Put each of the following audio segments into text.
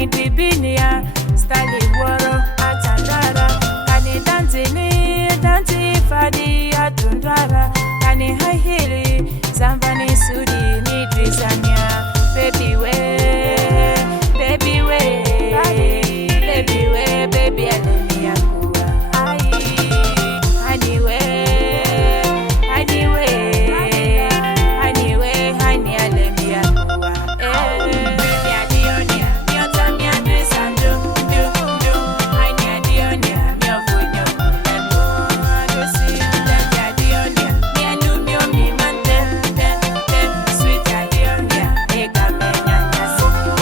Kani dibinia, stali woro atandara. Kani danti fadi atundara. Kani high heeli, zambani sudi ni drizania. Baby way, baby way, baby way, baby alemia kuwa. Anyway, honey alemia kuwa. Baby adionia, miota mi adresando, do. Honey adionia, mi ofunyo kulemo. Baby adionia, mi anumio mi mante, sweet adionia, ega menyanya siku.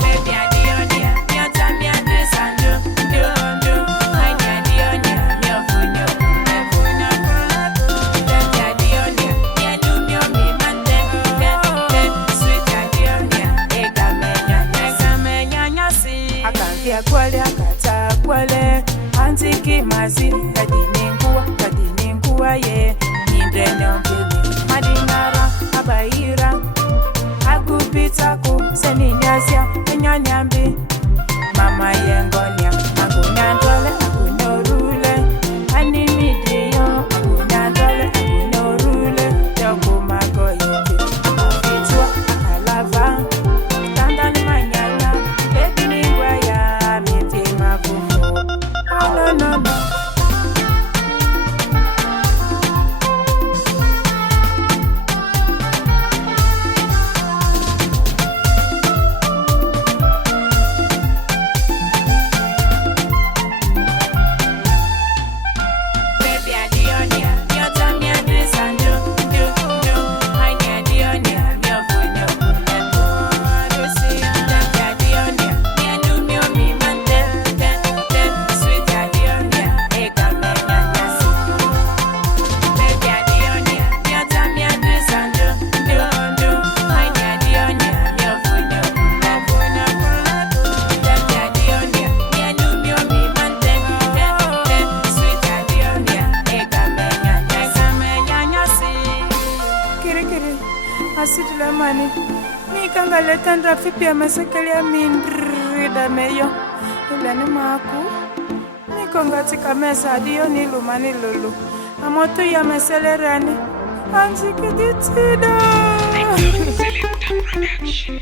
Baby adionia, miota mi adresando, do. Honey adionia, mi ofunyo kulemo. Baby adionia, mi anumio mi mante, sweet adionia, ega menyanya siku. Akankia kwale, akata kwale, antiki mazi, kadini nguwa ye, nindrene ompili, madinara, abaira, agupitaku, seninyasya, enyanyambi, mama yengonya, akunyandole, akunorule, animidiyo, akunyandole, akunorule, yokumago yende, akafitwa, akalava, tandali manyala, bedini ngwaya, miti mabufu. Oh, no. Baby adionia, miota mi adresando, do. Honey adionia, mi ofunyo kulemo. Baby adionia, mi anumio mi mante, sweet adionia, ega menyanya siku. Baby adionia, miota mi adresando, do. Honey adionia, mi ofunyo kulemo. Baby adionia, mi anumio mi mante, sweet adionia, ega menyanya siku. Kiri, asidula mani. Mikanga letandra fipi amasekeli ya mindrida meyo. Ilani maku. Mikonga tika mesa adiyo nilumani lulu. Amoto ya meselerani. Anjikiditida. Selector Production.